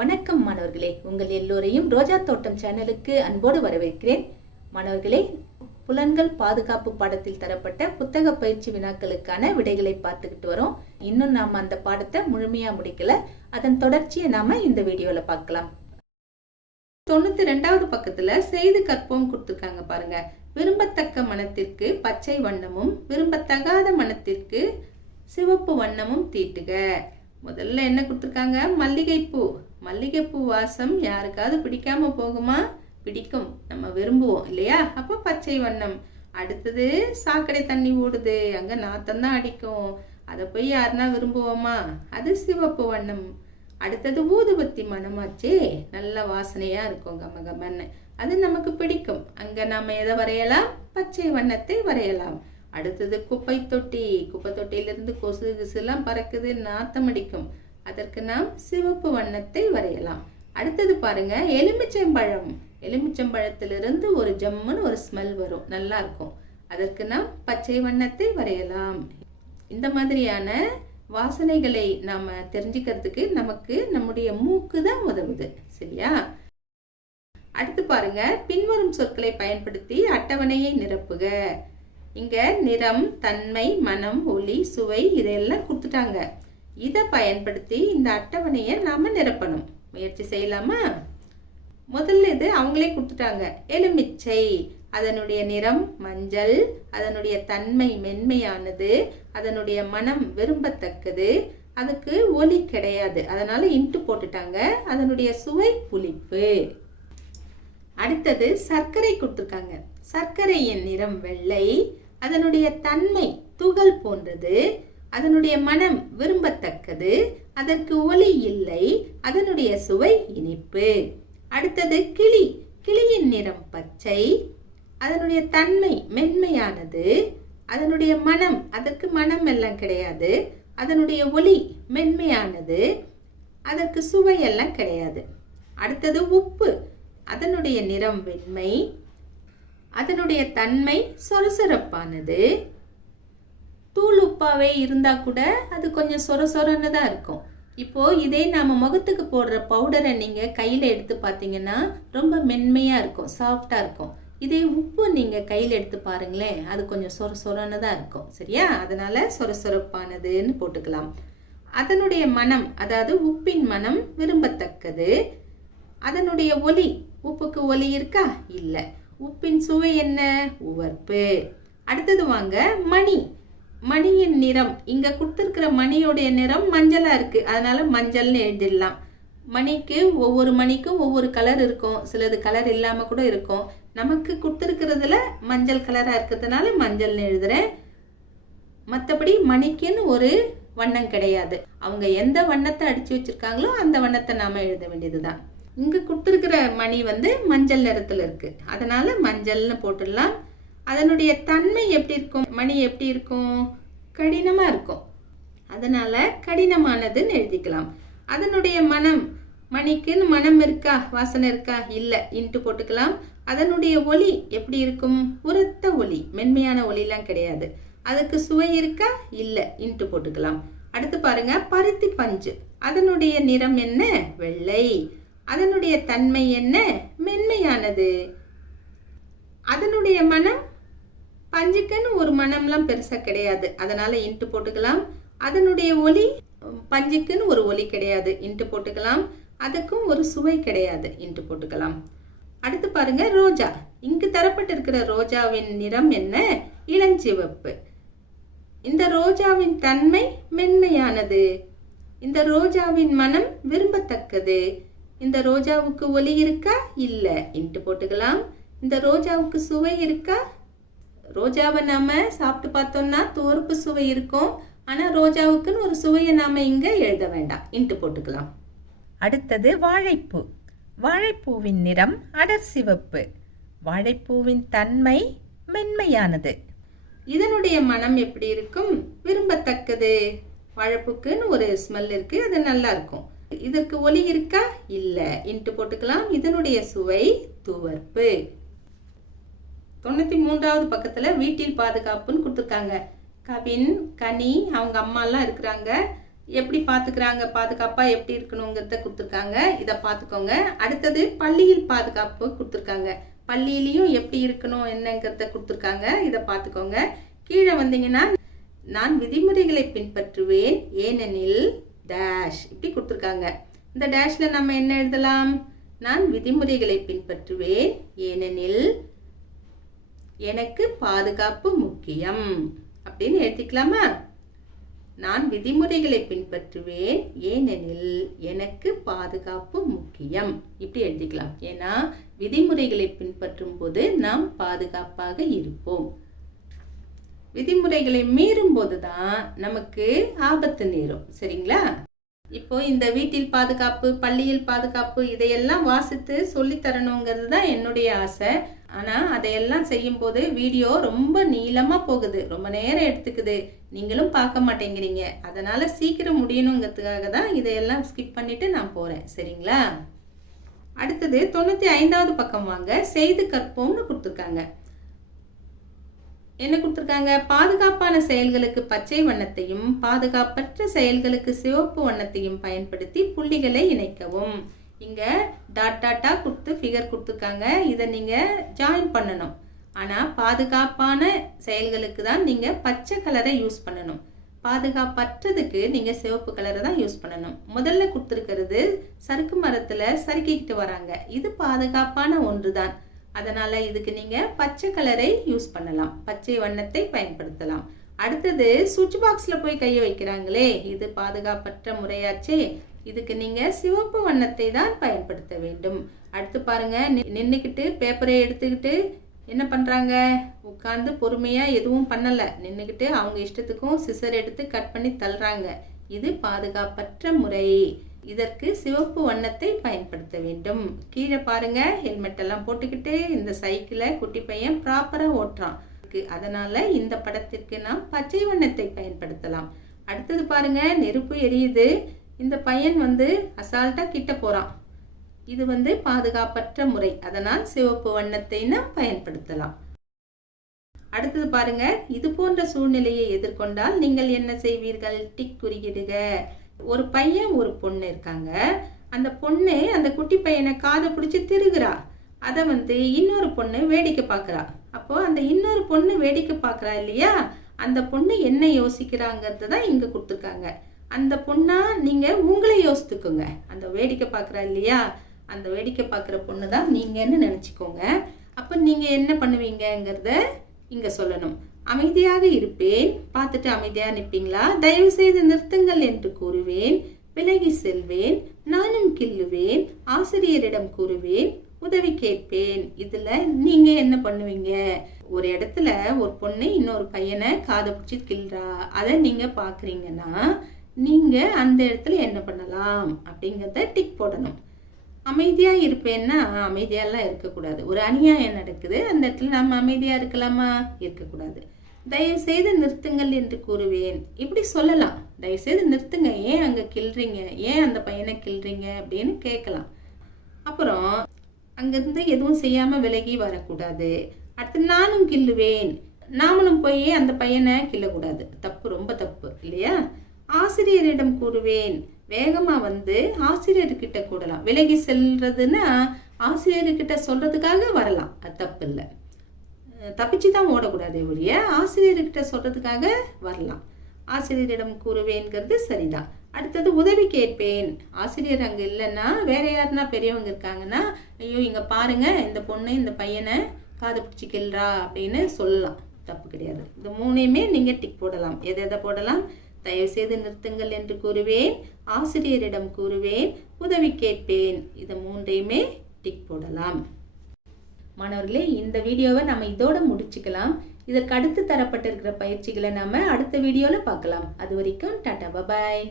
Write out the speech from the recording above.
வணக்கம் மாணவர்களே, உங்கள் எல்லோரையும் ரோஜா தோட்டம் சேனலுக்கு அன்போடு வரவேற்கிறேன். மாணவர்களே, புலன்கள் பாதுகாப்பு பாடத்தில் தரப்பட்ட புத்தக பயிற்சி வினாக்களுக்கான விடைகளை பார்த்துக்கிட்டு வரோம். இன்னும் நாம அந்த பாடத்தை முழுமையா முடிக்கல. அதன் தொடர்ச்சியை நாம இந்த வீடியோல பார்க்கலாம். 92வது பக்கத்துல செய்து கற்போம் கொடுத்திருக்காங்க பாருங்க. விரும்பத்தக்க மனத்திற்கு பச்சை வண்ணமும் விரும்பத்தகாத மனத்திற்கு சிவப்பு வண்ணமும் தீட்டுக. முதல்ல என்ன கொடுத்துருக்காங்க? மல்லிகைப்பூ. மல்லிகைப்பூ வாசம் யாருக்காவது பிடிக்காம போகுமா? பிடிக்கும், நம்ம விரும்புவோம் இல்லையா? அப்ப பச்சை வண்ணம். அடுத்தது சாக்கடை தண்ணி ஓடுது, அங்க நாத்தம் தான் அடிக்கும், அதை போய் யாருன்னா விரும்புவோமா? அது சிவப்பு வண்ணம். அடுத்தது ஊதுபத்தி மணமாச்சே, நல்ல வாசனையா இருக்கும், கமகமன்னு, அது நமக்கு பிடிக்கும், அங்க நாம எதை வரையலாம்? பச்சை வண்ணத்தை வரையலாம். அடுத்தது குப்பை தொட்டி. குப்பை தொட்டியிலிருந்து கொசு கிசுலாம் பறக்குது, நாத்தம் அடிக்கும், அதற்கு நாம் சிவப்பு வண்ணத்தை வரையலாம். அடுத்தது பாருங்க, எலுமிச்சம்பழம். எலுமிச்சம்பழத்திலிருந்து ஒரு ஜம்முன்னு ஒரு ஸ்மெல் வரும், நல்லா இருக்கும், அதற்கு நாம் பச்சை வண்ணத்தை வரையலாம். இந்த மாதிரியான வாசனைகளை நாம தெரிஞ்சுக்கிறதுக்கு நமக்கு நம்முடைய மூக்கு தான் உதவுது, சரியா? அடுத்து பாருங்க, பின்வரும் சொற்களை பயன்படுத்தி அட்டவணையை நிரப்புக. இங்க நிறம், தன்மை, மனம், ஒலி, சுவை இதெல்லாம் கொடுத்துட்டாங்க. இதை பயன்படுத்தி இந்த அட்டவணையை நாம நிரப்பணும். முயற்சி செய்யலாமா? முதல்ல இது அவங்களே கொடுத்துட்டாங்க. எலுமிச்சை, அதனுடைய நிறம் மஞ்சள், அதனுடைய தன்மை மென்மையானது, அதனுடைய மனம் விரும்பத்தக்கது, அதுக்கு ஒலி கிடையாது, அதனால இன்ட்டு போட்டுட்டாங்க. அதனுடைய சுவை புளிப்பு. அடுத்தது சர்க்கரை கொடுத்துருக்காங்க. சர்க்கரையின் நிறம் வெள்ளை, அதனுடைய தன்மை துகள் போன்றது, அதனுடைய மனம் விரும்பத்தக்கது, அதற்கு ஒலி இல்லை, அதனுடைய சுவை இனிப்பு. அடுத்தது கிளி. கிளியின் நிறம் பச்சை, அதனுடைய தன்மை மென்மையானது, அதனுடைய மனம், அதற்கு மனம் எல்லாம் கிடையாது, அதனுடைய ஒலி மென்மையானது, அதற்கு சுவை எல்லாம் கிடையாது. அடுத்தது உப்பு. அதனுடைய நிறம் வெண்மை, அதனுடைய தன்மை சொரசொரப்பானது, தூள் உப்பாவே இருந்தா கூட அது கொஞ்சம் சொரசொரன்னு தான் இருக்கும். இப்போ இதே நாம முகத்துக்கு போடுற பவுடரை நீங்க கையில எடுத்து பார்த்தீங்கன்னா ரொம்ப மென்மையா இருக்கும், சாஃப்டா இருக்கும். இதே உப்பு நீங்க கையில எடுத்து பாருங்களேன், அது கொஞ்சம் சொரசொரன்னு தான் இருக்கும், சரியா? அதனால சொரசொரப்பானதுன்னு போட்டுக்கலாம். அதனுடைய மனம், அதாவது உப்பின் மனம் விரும்பத்தக்கது, அதனுடைய ஒலி, உப்புக்கு ஒலி இருக்கா? இல்ல. உப்பின் சுவை என்ன? உவர்ப்பு. அடுத்தது வாங்க, மணி. மணியின் நிறம், இங்க கொடுத்திருக்கிற மணியோடைய நிறம் மஞ்சளா இருக்கு, அதனால மஞ்சள்னு எழுதிடலாம். மணிக்கு ஒவ்வொரு மணிக்கும் ஒவ்வொரு கலர் இருக்கும், சிலது கலர் இல்லாம கூட இருக்கும். நமக்கு கொடுத்திருக்கிறதுல மஞ்சள் கலரா இருக்கிறதுனால மஞ்சள்னு எழுதுறேன். மற்றபடி மணிக்குன்னு ஒரு வண்ணம் கிடையாது, அவங்க எந்த வண்ணத்தை அடிச்சு வச்சிருக்காங்களோ அந்த வண்ணத்தை நாம எழுத வேண்டியதுதான். இங்க கொடுத்திருக்கிற மணி மஞ்சள் நிறத்துல இருக்கு, அதனால மஞ்சள்னு போட்டுடலாம். அதனுடைய தன்மை எப்படி இருக்கும்? மணி எப்படி இருக்கும்? கடினமா இருக்கும், அதனால கடினமானதுன்னு எழுதிக்கலாம். அதனுடைய மனம், மணிக்குன்னு மனம் இருக்கா? வாசனை இருக்கா? இல்ல, இன்ட்டு போட்டுக்கலாம். அதனுடைய ஒலி எப்படி இருக்கும்? உரத்த ஒலி, மென்மையான ஒலிலாம் கிடையாது. அதுக்கு சுவை இருக்கா? இல்ல, இன்ட்டு போட்டுக்கலாம். அடுத்து பாருங்க, பருத்தி பஞ்சு. அதனுடைய நிறம் என்ன? வெள்ளை. அதனுடைய தன்மை என்ன? மென்மையானது. அதனுடைய மனம், பஞ்சுக்குன்னு ஒரு மனம்லாம் பெருசா கிடையாது, அதனால இன்ட்டு போட்டுக்கலாம். அதனுடைய ஒலி, பஞ்சுக்குன்னு ஒரு ஒலி கிடையாது, இன்ட்டு போட்டுக்கலாம். அதுக்கும் ஒரு சுவை கிடையாது, இன்ட்டு போட்டுக்கலாம். அடுத்து பாருங்க, ரோஜா. இங்கு தரப்பட்டிருக்கிற ரோஜாவின் நிறம் என்ன? இளஞ்சிவப்பு. இந்த ரோஜாவின் தன்மை மென்மையானது. இந்த ரோஜாவின் மனம் விரும்பத்தக்கது. இந்த ரோஜாவுக்கு ஒலி இருக்கா? இல்ல, இன்ட்டு போட்டுக்கலாம். இந்த ரோஜாவுக்கு சுவை இருக்கா? ரோஜாவை நாம சாப்பிட்டு பார்த்தோம்னா துவர்ப்பு சுவை இருக்கும், ஆனா ரோஜாவுக்குன்னு ஒரு சுவையை நாம இங்க எழுத வேண்டாம், இன்ட்டு போட்டுக்கலாம். அடுத்தது வாழைப்பூ. வாழைப்பூவின் நிறம் அடர் சிவப்பு. வாழைப்பூவின் தன்மை மென்மையானது. இதனுடைய மனம் எப்படி இருக்கும்? விரும்பத்தக்கது. வாழைப்பூக்குன்னு ஒரு ஸ்மெல் இருக்கு, அது நல்லா இருக்கும். இதற்கு ஒலி இருக்கா? இல்ல, இன்ட்டு போட்டுக்கலாம். இதனுடைய சுவை துவர்ப்பு. 93வது பக்கத்துல வீட்டில் பாதுகாப்புன்னு கொடுத்துருக்காங்க. கவின், கனி, அவங்க அம்மா எல்லாம் இருக்கிறாங்க. எப்படி பார்த்துக்கிறாங்க, பாதுகாப்பாக எப்படி இருக்கணுங்கிறத கொடுத்துருக்காங்க. இதை பார்த்துக்கோங்க. அடுத்தது பள்ளியில் பாதுகாப்பு கொடுத்துருக்காங்க. பள்ளியிலையும் எப்படி இருக்கணும் என்னங்கிறத கொடுத்துருக்காங்க. இதை பார்த்துக்கோங்க. கீழே வந்தீங்கன்னா நான் விதிமுறைகளை பின்பற்றுவேன் ஏனெனில் டேஷ் இப்படி கொடுத்துருக்காங்க. இந்த டேஷில் நம்ம என்ன எழுதலாம்? நான் விதிமுறைகளை பின்பற்றுவேன் ஏனெனில் எனக்கு பாதுகாப்பு முக்கியம் அப்படின்னு எழுதிக்கலாமா? நான் விதிமுறைகளை பின்பற்றுவேன் ஏனெனில் எனக்கு பாதுகாப்பு முக்கியம் இப்படி எழுதிக்கலாம். ஏன்னா விதிமுறைகளை பின்பற்றும் போது நாம் பாதுகாப்பாக இருப்போம். விதிமுறைகளை மீறும் போதுதான் நமக்கு ஆபத்து நேரும். சரிங்களா? இப்போ இந்த வீட்டில் பாதுகாப்பு, பள்ளியில் பாதுகாப்பு இதையெல்லாம் வாசித்து சொல்லி தரணுங்கிறது தான் என்னுடைய ஆசை. ஆனா அதையெல்லாம் செய்யும் போது வீடியோ ரொம்ப நீளமா போகுது, ரொம்ப நேரம் எடுத்துக்குது, நீங்களும் பார்க்க மாட்டேங்கிறீங்க. அதனால சீக்கிரம் முடியணுங்கிறதுக்காக தான் இதையெல்லாம் ஸ்கிப் பண்ணிட்டு நான் போறேன். சரிங்களா? அடுத்தது 95வது பக்கம் வாங்க. செய்து கற்போம்னு கொடுத்துருக்காங்க. என்ன கொடுத்துருக்காங்க? பாதுகாப்பான செயல்களுக்கு பச்சை வண்ணத்தையும் பாதுகாப்பற்ற செயல்களுக்கு சிவப்பு வண்ணத்தையும் பயன்படுத்தி புள்ளிகளை இணைக்கவும். இங்க டாட் டாட்டா கொடுத்து ஃபிகர் கொடுத்துருக்காங்க. இதை நீங்க ஜாயின் பண்ணணும். ஆனா பாதுகாப்பான செயல்களுக்கு தான் நீங்க பச்சை கலரை யூஸ் பண்ணணும். பாதுகாப்பற்றதுக்கு நீங்க சிவப்பு கலரை தான் யூஸ் பண்ணணும். முதல்ல கொடுத்துருக்கிறது சறுக்கு மரத்துல சறுக்கிக்கிட்டு வராங்க. இது பாதுகாப்பான ஒன்று தான். அதனால இதுக்கு நீங்க பச்சை கலரை யூஸ் பண்ணலாம், பச்சை வண்ணத்தை பயன்படுத்தலாம். அடுத்தது சுவிட்ச் பாக்ஸ்ல போய் கையை வைக்கிறாங்களே, இது பாதுகாப்பற்ற முறையாச்சே, இதுக்கு நீங்க சிவப்பு வண்ணத்தை தான் பயன்படுத்த வேண்டும். அடுத்து பாருங்க, நின்னுக்கிட்டு பேப்பரை எடுத்துக்கிட்டு என்ன பண்றாங்க? உட்கார்ந்து பொறுமையா எதுவும் பண்ணல, நின்னுக்கிட்டு அவங்க இஷ்டத்துக்கும் சிசர் எடுத்து கட் பண்ணி தள்ளுறாங்க. இது பாதுகாப்பற்ற முறை. இதற்கு சிவப்பு வண்ணத்தை பயன்படுத்த வேண்டும். கீழே பாருங்க, ஹெல்மெட் எல்லாம் போட்டுக்கிட்டு இந்த சைக்கிளை குட்டி பையன் ப்ராப்பரா ஓட்டுறான். அதனால இந்த படத்திற்கு நாம் பச்சை வண்ணத்தை பயன்படுத்தலாம். அடுத்தது பாருங்க, நெருப்பு எரியுது, இந்த பையன் அசால்ட்டா கிட்ட போறான். இது பாதுகாப்பற்ற முறை. அதனால் சிவப்பு வண்ணத்தை நாம் பயன்படுத்தலாம். அடுத்தது பாருங்க, இது போன்ற சூழ்நிலையை எதிர்கொண்டால் நீங்கள் என்ன செய்வீர்கள்? டிக் குறியிடுக. ஒரு பையன் ஒரு பொண்ணு இருக்காங்க. அந்த பொண்ணு அந்த குட்டி பையனை காதை பிடிச்சி திருகுறா. அதை இன்னொரு பொண்ணு வேடிக்கை பார்க்கறா. அப்போ அந்த இன்னொரு பொண்ணு வேடிக்கை பார்க்கறா இல்லையா, அந்த பொண்ணு என்ன யோசிக்கிறாங்கிறது தான் இங்க கொடுத்துருக்காங்க. அந்த பொண்ணா நீங்க உங்களை யோசித்துக்கோங்க. அந்த வேடிக்கை பார்க்கறா இல்லையா, அந்த வேடிக்கை பார்க்குற பொண்ணு தான் நீங்கன்னு நினைச்சுக்கோங்க. அப்போ நீங்க என்ன பண்ணுவீங்கிறத இங்க சொல்லணும். அமைதியாக இருப்பேன், பார்த்துட்டு அமைதியா நிற்பீங்களா? தயவு செய்து நிறுத்துங்கள் என்று கூறுவேன், விலகி செல்வேன், நானும் கிள்ளுவேன், ஆசிரியரிடம் கூறுவேன், உதவி கேட்பேன். இதுல நீங்க என்ன பண்ணுவீங்க? ஒரு இடத்துல ஒரு பொண்ணு இன்னொரு பையனை காதை பிடிச்சி கிள்றா, அதை நீங்க பாக்குறீங்கன்னா நீங்க அந்த இடத்துல என்ன பண்ணலாம் அப்படிங்கிறத டிக் போடணும். அமைதியா இருப்பேன்னா அமைதியெல்லாம் இருக்கக்கூடாது. ஒரு அநியாயம் நடக்குது, அந்த இடத்துல நம்ம அமைதியா இருக்கலாமா? இருக்கக்கூடாது. தயவு செய்து நிறுத்துங்கள் என்று கூறுவேன், இப்படி சொல்லலாம். தயவு செய்து நிறுத்துங்க, ஏன் அங்க கிள்றீங்க, ஏன் அந்த பையனை கிள்றீங்க அப்படின்னு கேட்கலாம். அப்புறம் அங்கிருந்து எதுவும் செய்யாம விலகி வரக்கூடாது. அடுத்து நானும் கிள்ளுவேன், நாமளும் போய் அந்த பையனை கிள்ளக்கூடாது. தப்பு, ரொம்ப தப்பு இல்லையா? ஆசிரியரிடம் கூறுவேன், வேகமா ஆசிரியர்கிட்ட கூடலாம். விலகி செல்றதுன்னா ஆசிரியர்கிட்ட சொல்றதுக்காக வரலாம், அது தப்பு இல்லை. தப்பிச்சுதான் ஓடக்கூடாது ஒழிய ஆசிரியர்கிட்ட சொல்றதுக்காக வரலாம். ஆசிரியரிடம் கூறுவேன்கிறது சரிதான். அடுத்தது உதவி கேட்பேன். ஆசிரியர் அங்க இல்லைன்னா வேற யாருன்னா பெரியவங்க இருக்காங்கன்னா, ஐயோ இங்க பாருங்க இந்த பொண்ணு இந்த பையனை காது பிடிச்சி கிள்றா அப்படின்னு சொல்லலாம், தப்பு கிடையாது. இந்த மூணையுமே நீங்க டிக் போடலாம். எதை போடலாம்? தயவு செய்து நிறுத்துங்கள் என்று கூறுவேன், ஆசிரியரிடம் கூறுவேன், உதவி கேட்பேன். இது மூன்றையுமே டிக் போடலாம். மாணவர்களே, இந்த வீடியோவை நம்ம இதோட முடிச்சுக்கலாம். இதற்கு அடுத்து தரப்பட்டிருக்கிற பயிற்சிகளை நாம அடுத்த வீடியோல பார்க்கலாம். அது வரைக்கும் டாடா, பாய்.